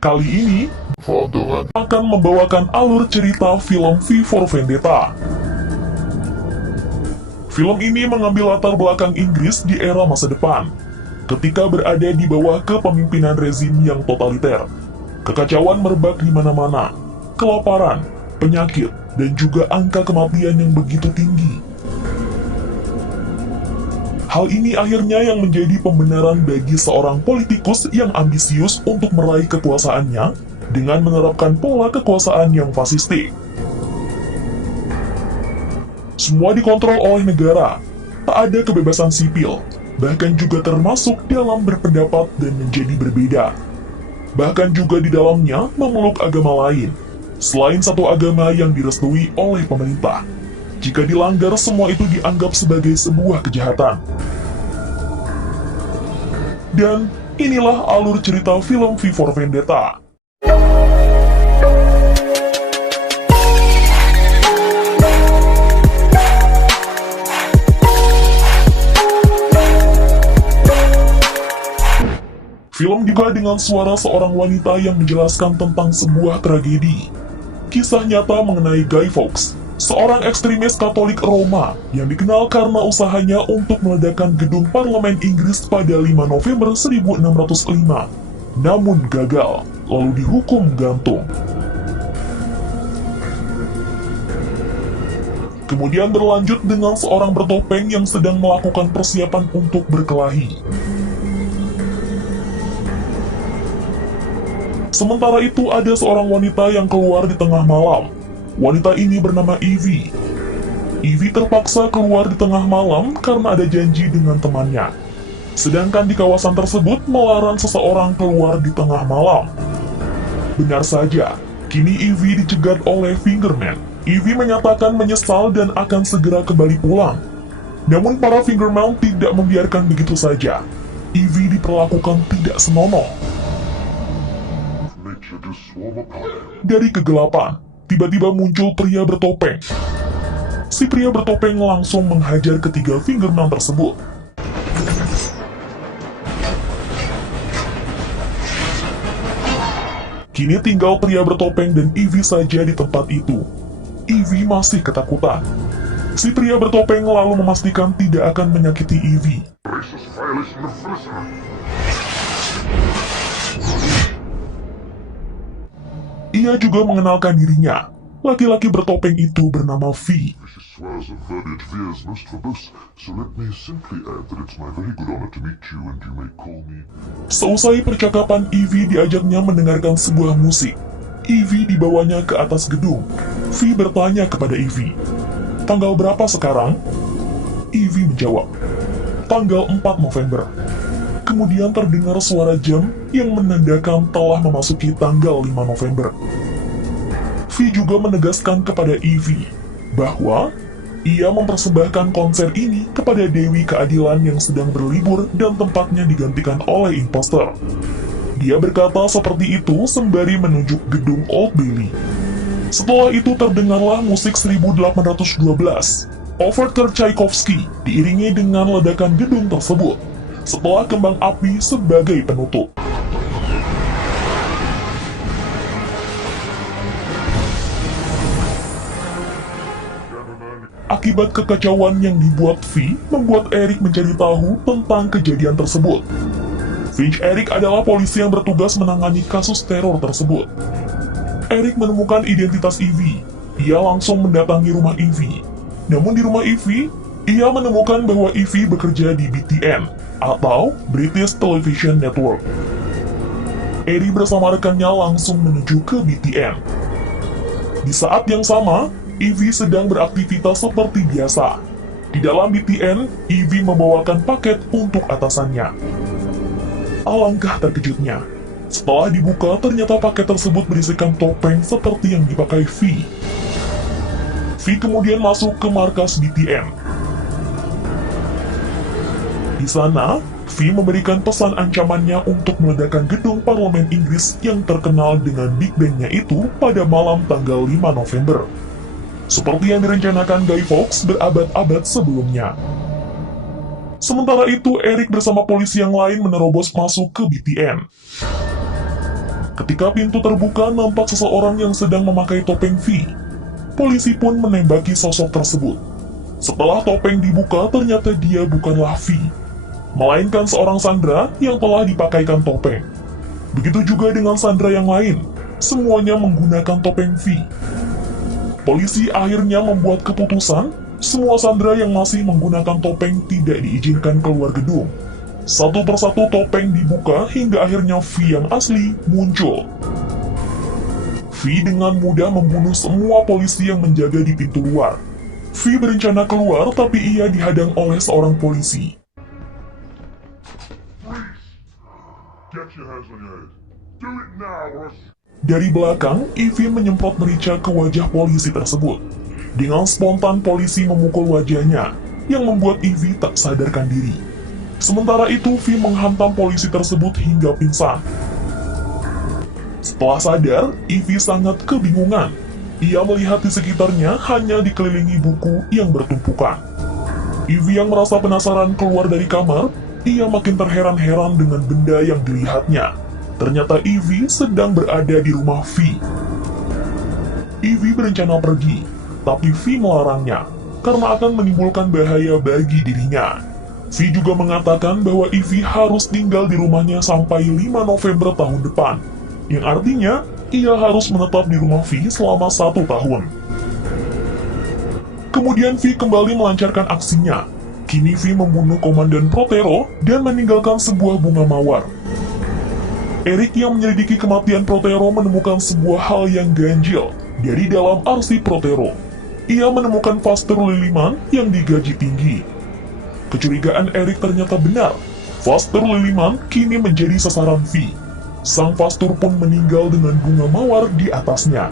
Kali ini, akan membawakan alur cerita film V for Vendetta. Film ini mengambil latar belakang Inggris di era masa depan, ketika berada di bawah kepemimpinan rezim yang totaliter. Kekacauan merebak di mana-mana, kelaparan, penyakit, dan juga angka kematian yang begitu tinggi. Hal ini akhirnya yang menjadi pembenaran bagi seorang politikus yang ambisius untuk meraih kekuasaannya dengan menerapkan pola kekuasaan yang fasistik. Semua dikontrol oleh negara, tak ada kebebasan sipil, bahkan juga termasuk dalam berpendapat dan menjadi berbeda. Bahkan juga di dalamnya memeluk agama lain, selain satu agama yang direstui oleh pemerintah. Jika dilanggar, semua itu dianggap sebagai sebuah kejahatan. Dan inilah alur cerita film V for Vendetta. Film dibuka dengan suara seorang wanita yang menjelaskan tentang sebuah tragedi. Kisah nyata mengenai Guy Fawkes, seorang ekstremis Katolik Roma yang dikenal karena usahanya untuk meledakkan gedung parlemen Inggris pada 5 November 1605, namun gagal, lalu dihukum gantung. Kemudian berlanjut dengan seorang bertopeng yang sedang melakukan persiapan untuk berkelahi. Sementara itu ada seorang wanita yang keluar di tengah malam. Wanita ini bernama Evie. Evie terpaksa keluar di tengah malam karena ada janji dengan temannya. Sedangkan di kawasan tersebut melarang seseorang keluar di tengah malam. Benar saja, kini Evie dicegat oleh Fingerman. Evie menyatakan menyesal dan akan segera kembali pulang. Namun para Fingerman tidak membiarkan begitu saja. Evie diperlakukan tidak senonoh. Dari kegelapan, tiba-tiba muncul pria bertopeng. Si pria bertopeng langsung menghajar ketiga Fingerman tersebut. Kini tinggal pria bertopeng dan Evie saja di tempat itu. Evie masih ketakutan. Si pria bertopeng lalu memastikan tidak akan menyakiti Evie. Ia juga mengenalkan dirinya. Laki-laki bertopeng itu bernama V. Seusai percakapan, Evie diajaknya mendengarkan sebuah musik. Evie dibawanya ke atas gedung. V bertanya kepada Evie, "Tanggal berapa sekarang?" Evie menjawab, "Tanggal 4 November. Kemudian terdengar suara jam yang menandakan telah memasuki tanggal 5 November. V juga menegaskan kepada Evie bahwa ia mempersembahkan konser ini kepada Dewi Keadilan yang sedang berlibur dan tempatnya digantikan oleh imposter. Dia berkata seperti itu sembari menunjuk gedung Old Bailey. Setelah itu terdengarlah musik 1812, Overture Tchaikovsky, diiringi dengan ledakan gedung tersebut, setelah kembang api sebagai penutup. Akibat kekacauan yang dibuat V, membuat Eric mencari tahu tentang kejadian tersebut. Finch Eric adalah polisi yang bertugas menangani kasus teror tersebut. Eric menemukan identitas Evie. Ia langsung mendatangi rumah Evie. Namun di rumah Evie, ia menemukan bahwa Evie bekerja di BTN, atau British Television Network. Eri bersama rekannya langsung menuju ke BTN. Di saat yang sama, Evie sedang beraktivitas seperti biasa. Di dalam BTN, Evie membawakan paket untuk atasannya. Alangkah terkejutnya. Setelah dibuka, ternyata paket tersebut berisikan topeng seperti yang dipakai V. V kemudian masuk ke markas BTN. Di sana, V memberikan pesan ancamannya untuk meledakkan gedung parlemen Inggris yang terkenal dengan Big Bang-nya itu pada malam tanggal 5 November. Seperti yang direncanakan Guy Fawkes berabad-abad sebelumnya. Sementara itu, Eric bersama polisi yang lain menerobos masuk ke BTN. Ketika pintu terbuka, nampak seseorang yang sedang memakai topeng V. Polisi pun menembaki sosok tersebut. Setelah topeng dibuka, ternyata dia bukanlah V, melainkan seorang sandera yang telah dipakaikan topeng. Begitu juga dengan sandera yang lain, semuanya menggunakan topeng V. Polisi akhirnya membuat keputusan, semua sandera yang masih menggunakan topeng tidak diizinkan keluar gedung. Satu persatu topeng dibuka hingga akhirnya V yang asli muncul. V dengan mudah membunuh semua polisi yang menjaga di pintu luar. V berencana keluar, tapi ia dihadang oleh seorang polisi. Dari belakang, Ivy menyemprot merica ke wajah polisi tersebut. Dengan spontan polisi memukul wajahnya, yang membuat Ivy tak sadarkan diri. Sementara itu, V menghantam polisi tersebut hingga pingsan. Setelah sadar, Ivy sangat kebingungan. Ia melihat di sekitarnya hanya dikelilingi buku yang bertumpukan. Ivy yang merasa penasaran keluar dari kamar, ia makin terheran-heran dengan benda yang dilihatnya. Ternyata Ivy sedang berada di rumah V. Ivy berencana pergi, tapi V melarangnya, karena akan menimbulkan bahaya bagi dirinya. V juga mengatakan bahwa Ivy harus tinggal di rumahnya sampai 5 November tahun depan, yang artinya ia harus menetap di rumah V selama 1 tahun. Kemudian V kembali melancarkan aksinya. Kini V membunuh Komandan Protero dan meninggalkan sebuah bunga mawar. Eric yang menyelidiki kematian Protero menemukan sebuah hal yang ganjil dari dalam arsip Protero. Ia menemukan Pastor Liliman yang digaji tinggi. Kecurigaan Eric ternyata benar. Pastor Liliman kini menjadi sasaran V. Sang pastor pun meninggal dengan bunga mawar di atasnya.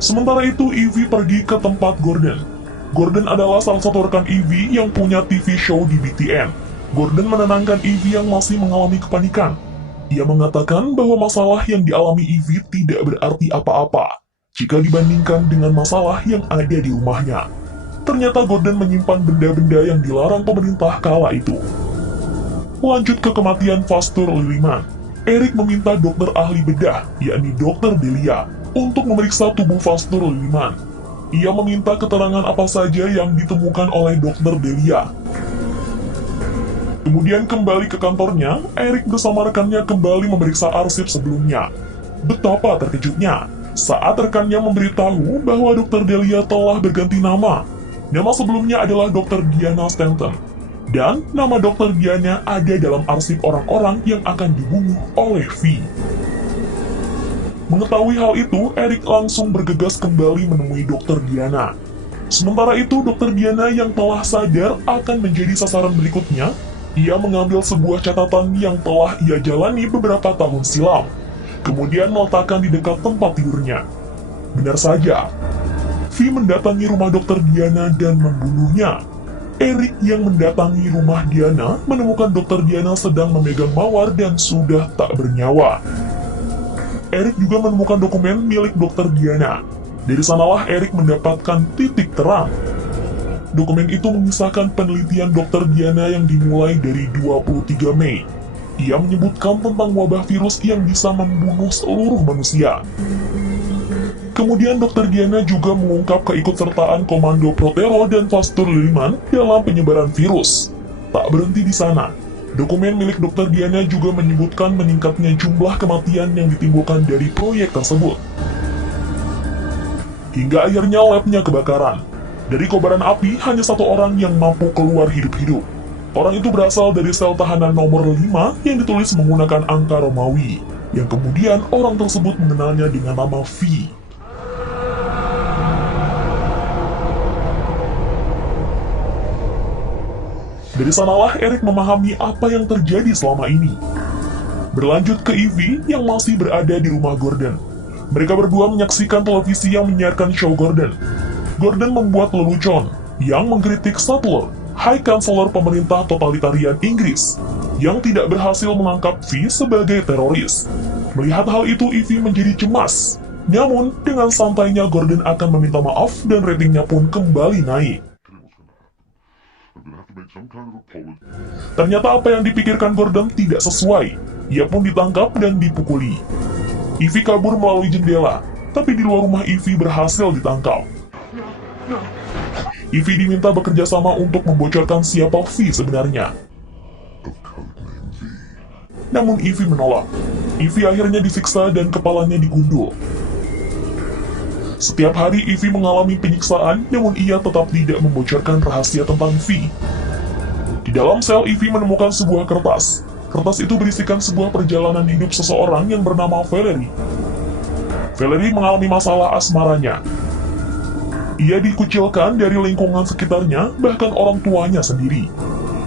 Sementara itu, Ivy pergi ke tempat Gordon. Gordon adalah salah satu rekan Ivy yang punya TV show di BTN. Gordon menenangkan Ivy yang masih mengalami kepanikan. Ia mengatakan bahwa masalah yang dialami Ivy tidak berarti apa-apa jika dibandingkan dengan masalah yang ada di rumahnya. Ternyata Gordon menyimpan benda-benda yang dilarang pemerintah kala itu. Lanjut ke kematian Pastor Liliman. Eric meminta dokter ahli bedah, yakni Dr. Delia, untuk memeriksa tubuh Pastor Liliman. Ia meminta keterangan apa saja yang ditemukan oleh Dr. Delia. Kemudian kembali ke kantornya, Eric bersama rekannya kembali memeriksa arsip sebelumnya. Betapa terkejutnya saat rekannya memberitahu bahwa Dr. Delia telah berganti nama. Nama sebelumnya adalah Dr. Diana Stanton. Dan nama Dr. Diana ada dalam arsip orang-orang yang akan dibunuh oleh V. Mengetahui hal itu, Eric langsung bergegas kembali menemui Dr. Diana. Sementara itu, Dr. Diana yang telah sadar akan menjadi sasaran berikutnya, ia mengambil sebuah catatan yang telah ia jalani beberapa tahun silam, kemudian meletakkan di dekat tempat tidurnya. Benar saja, V mendatangi rumah Dr. Diana dan membunuhnya. Eric yang mendatangi rumah Diana menemukan Dr. Diana sedang memegang mawar dan sudah tak bernyawa. Eric juga menemukan dokumen milik Dr. Diana. Dari sanalah Eric mendapatkan titik terang. Dokumen itu mengisahkan penelitian Dr. Diana yang dimulai dari 23 Mei. Ia menyebutkan tentang wabah virus yang bisa membunuh seluruh manusia. Kemudian Dr. Diana juga mengungkap keikutsertaan Komando Protero dan Pastor Liliman dalam penyebaran virus. Tak berhenti di sana, dokumen milik Dr. Diana juga menyebutkan meningkatnya jumlah kematian yang ditimbulkan dari proyek tersebut. Hingga akhirnya labnya kebakaran. Dari kobaran api, hanya 1 orang yang mampu keluar hidup-hidup. Orang itu berasal dari sel tahanan nomor 5 yang ditulis menggunakan angka Romawi, yang kemudian orang tersebut mengenalnya dengan nama V. Dari sanalah Eric memahami apa yang terjadi selama ini. Berlanjut ke Ivy yang masih berada di rumah Gordon. Mereka berdua menyaksikan televisi yang menyiarkan show Gordon. Gordon membuat lelucon yang mengkritik Sattler, High Chancellor pemerintah totalitarian Inggris, yang tidak berhasil menangkap V sebagai teroris. Melihat hal itu, Ivy menjadi cemas. Namun, dengan santainya Gordon akan meminta maaf dan ratingnya pun kembali naik. Ternyata apa yang dipikirkan Gordon tidak sesuai. Ia pun ditangkap dan dipukuli. Ivy kabur melalui jendela, tapi di luar rumah Ivy berhasil ditangkap. Ivy diminta bekerja sama untuk membocorkan siapa V sebenarnya. Namun Ivy menolak. Ivy akhirnya disiksa dan kepalanya digundul. Setiap hari Ivy mengalami penyiksaan, namun ia tetap tidak membocorkan rahasia tentang V. Di dalam sel, Ivy menemukan sebuah kertas. Kertas itu berisikan sebuah perjalanan hidup seseorang yang bernama Valerie. Valerie mengalami masalah asmaranya. Ia dikucilkan dari lingkungan sekitarnya, bahkan orang tuanya sendiri,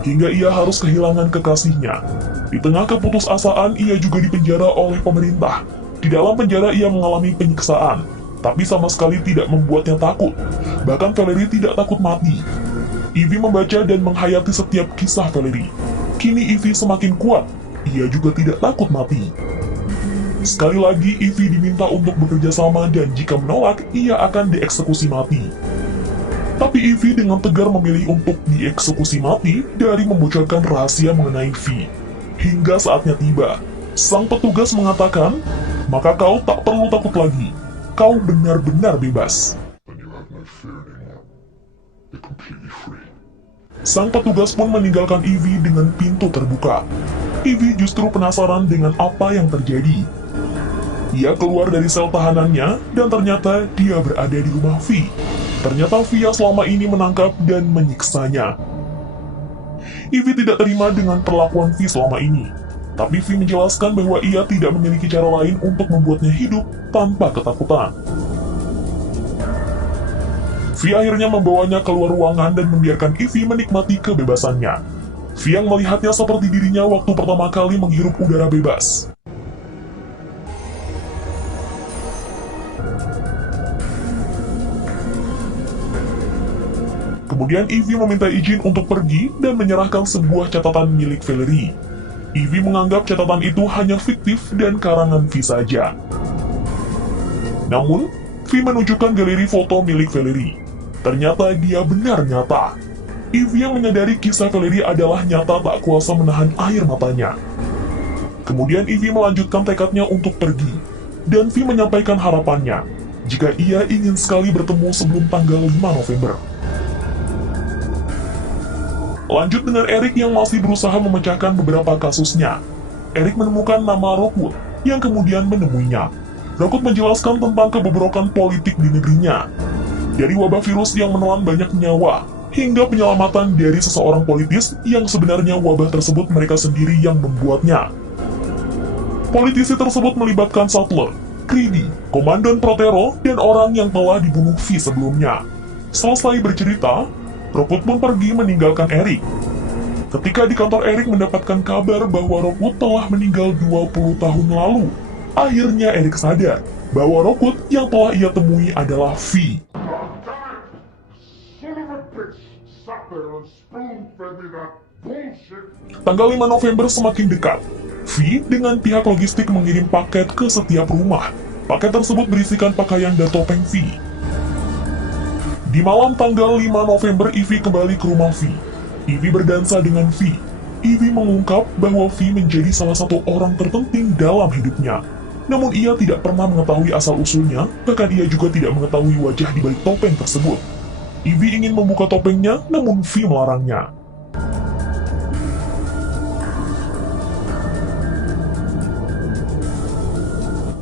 hingga ia harus kehilangan kekasihnya. Di tengah keputusasaan, ia juga dipenjara oleh pemerintah. Di dalam penjara ia mengalami penyiksaan, tapi sama sekali tidak membuatnya takut. Bahkan Valerie tidak takut mati. Ivy membaca dan menghayati setiap kisah Valerie. Kini Ivy semakin kuat, ia juga tidak takut mati. Sekali lagi Ivy diminta untuk bekerja sama dan jika menolak, ia akan dieksekusi mati. Tapi Ivy dengan tegar memilih untuk dieksekusi mati dari membocorkan rahasia mengenai V. Hingga saatnya tiba, sang petugas mengatakan, "Maka kau tak perlu takut lagi, kau benar-benar bebas." Sang petugas pun meninggalkan Ivy dengan pintu terbuka. Ivy justru penasaran dengan apa yang terjadi. Ia keluar dari sel tahanannya dan ternyata dia berada di rumah V. Ternyata V yang selama ini menangkap dan menyiksanya. Ivy tidak terima dengan perlakuan V selama ini. Tapi V menjelaskan bahwa ia tidak memiliki cara lain untuk membuatnya hidup tanpa ketakutan. V akhirnya membawanya keluar ruangan dan membiarkan Ivy menikmati kebebasannya. V yang melihatnya seperti dirinya waktu pertama kali menghirup udara bebas. Kemudian Ivy meminta izin untuk pergi dan menyerahkan sebuah catatan milik Valerie. Ivy menganggap catatan itu hanya fiktif dan karangan V saja. Namun, V menunjukkan galeri foto milik Valerie. Ternyata dia benar nyata. Ivy yang menyadari kisah Valerie adalah nyata tak kuasa menahan air matanya. Kemudian Ivy melanjutkan tekadnya untuk pergi. Dan V menyampaikan harapannya, jika ia ingin sekali bertemu sebelum tanggal 5 November. Lanjut dengan Eric yang masih berusaha memecahkan beberapa kasusnya. Eric menemukan nama Rockwood yang kemudian menemuinya. Rockwood menjelaskan tentang kebobrokan politik di negerinya. Dari wabah virus yang menelan banyak nyawa, hingga penyelamatan dari seseorang politis yang sebenarnya wabah tersebut mereka sendiri yang membuatnya. Politisi tersebut melibatkan Sattler, Creedy, Komandan Protero, dan orang yang telah dibunuh V sebelumnya. Selesai bercerita, Rockwood pun pergi meninggalkan Eric. Ketika di kantor Eric mendapatkan kabar bahwa Rockwood telah meninggal 20 tahun lalu, akhirnya Eric sadar bahwa Rockwood yang telah ia temui adalah V. Tanggal 5 November semakin dekat. V dengan pihak logistik mengirim paket ke setiap rumah. Paket tersebut berisikan pakaian dan topeng V. Di malam tanggal 5 November, Ivy kembali ke rumah V. Ivy berdansa dengan V. Ivy mengungkap bahwa V menjadi salah satu orang terpenting dalam hidupnya. Namun ia tidak pernah mengetahui asal-usulnya, bahkan ia juga tidak mengetahui wajah di balik topeng tersebut. Ivy ingin membuka topengnya, namun V melarangnya.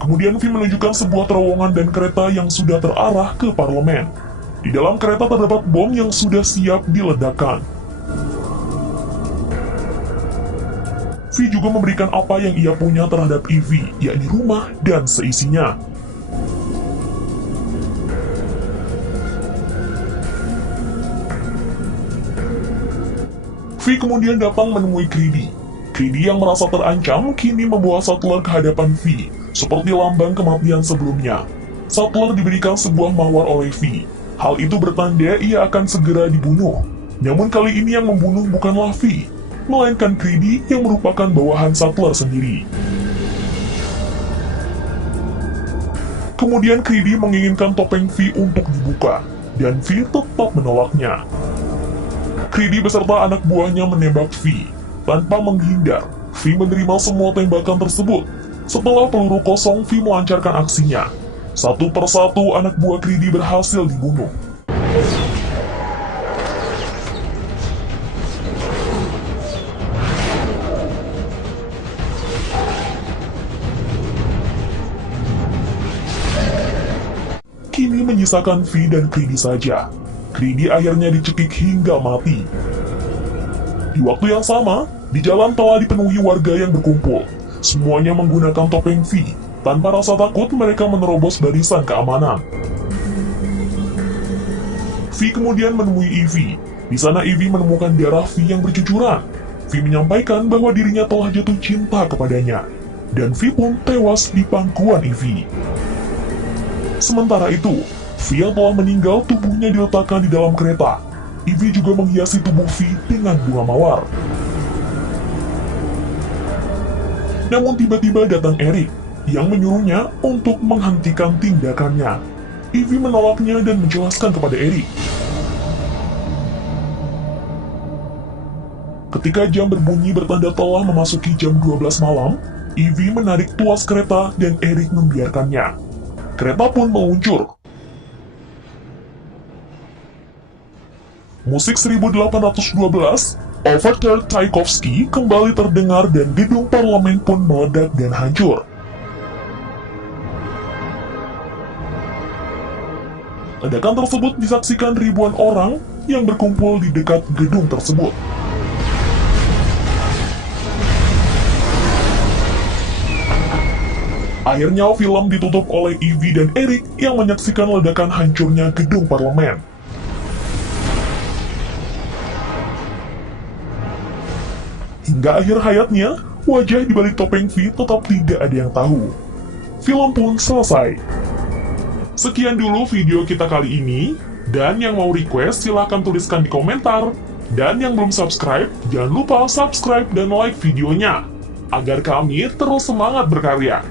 Kemudian V menunjukkan sebuah terowongan dan kereta yang sudah terarah ke parlemen. Di dalam kereta terdapat bom yang sudah siap diledakkan. V juga memberikan apa yang ia punya terhadap Ivy, yakni rumah dan seisinya. V kemudian datang menemui Creedy. Creedy yang merasa terancam kini membawa Sattler ke hadapan V, seperti lambang kematian sebelumnya. Sattler diberikan sebuah mawar oleh V. Hal itu bertanda ia akan segera dibunuh. Namun kali ini yang membunuh bukanlah V, melainkan Creedy yang merupakan bawahan Sattler sendiri. Kemudian Creedy menginginkan topeng V untuk dibuka, dan V tetap menolaknya. Creedy beserta anak buahnya menembak V. Tanpa menghindar, V menerima semua tembakan tersebut. Setelah peluru kosong, V melancarkan aksinya. Satu persatu anak buah Kridi berhasil dibunuh. Kini menyisakan V dan Kridi saja. Kridi akhirnya dicekik hingga mati. Di waktu yang sama, di jalan telah dipenuhi warga yang berkumpul. Semuanya menggunakan topeng V. Tanpa rasa takut, mereka menerobos barisan keamanan. V kemudian menemui Ivy. Di sana Ivy menemukan darah V yang bercucuran. V menyampaikan bahwa dirinya telah jatuh cinta kepadanya. Dan V pun tewas di pangkuan Ivy. Sementara itu, V yang telah meninggal tubuhnya diletakkan di dalam kereta. Ivy juga menghiasi tubuh V dengan bunga mawar. Namun tiba-tiba datang Eric yang menyuruhnya untuk menghentikan tindakannya. Ivy menolaknya dan menjelaskan kepada Eric. Ketika jam berbunyi bertanda telah memasuki jam 12 malam, Ivy menarik tuas kereta dan Eric membiarkannya. Kereta pun meluncur. Musik 1812, Overture Tchaikovsky kembali terdengar dan gedung parlemen pun meledak dan hancur. Ledakan tersebut disaksikan ribuan orang yang berkumpul di dekat gedung tersebut. Akhirnya film ditutup oleh Ivy dan Eric yang menyaksikan ledakan hancurnya gedung parlemen. Hingga akhir hayatnya, wajah di balik topeng V tetap tidak ada yang tahu. Film pun selesai. Sekian dulu video kita kali ini, dan yang mau request silahkan tuliskan di komentar. Dan yang belum subscribe, jangan lupa subscribe dan like videonya, agar kami terus semangat berkarya.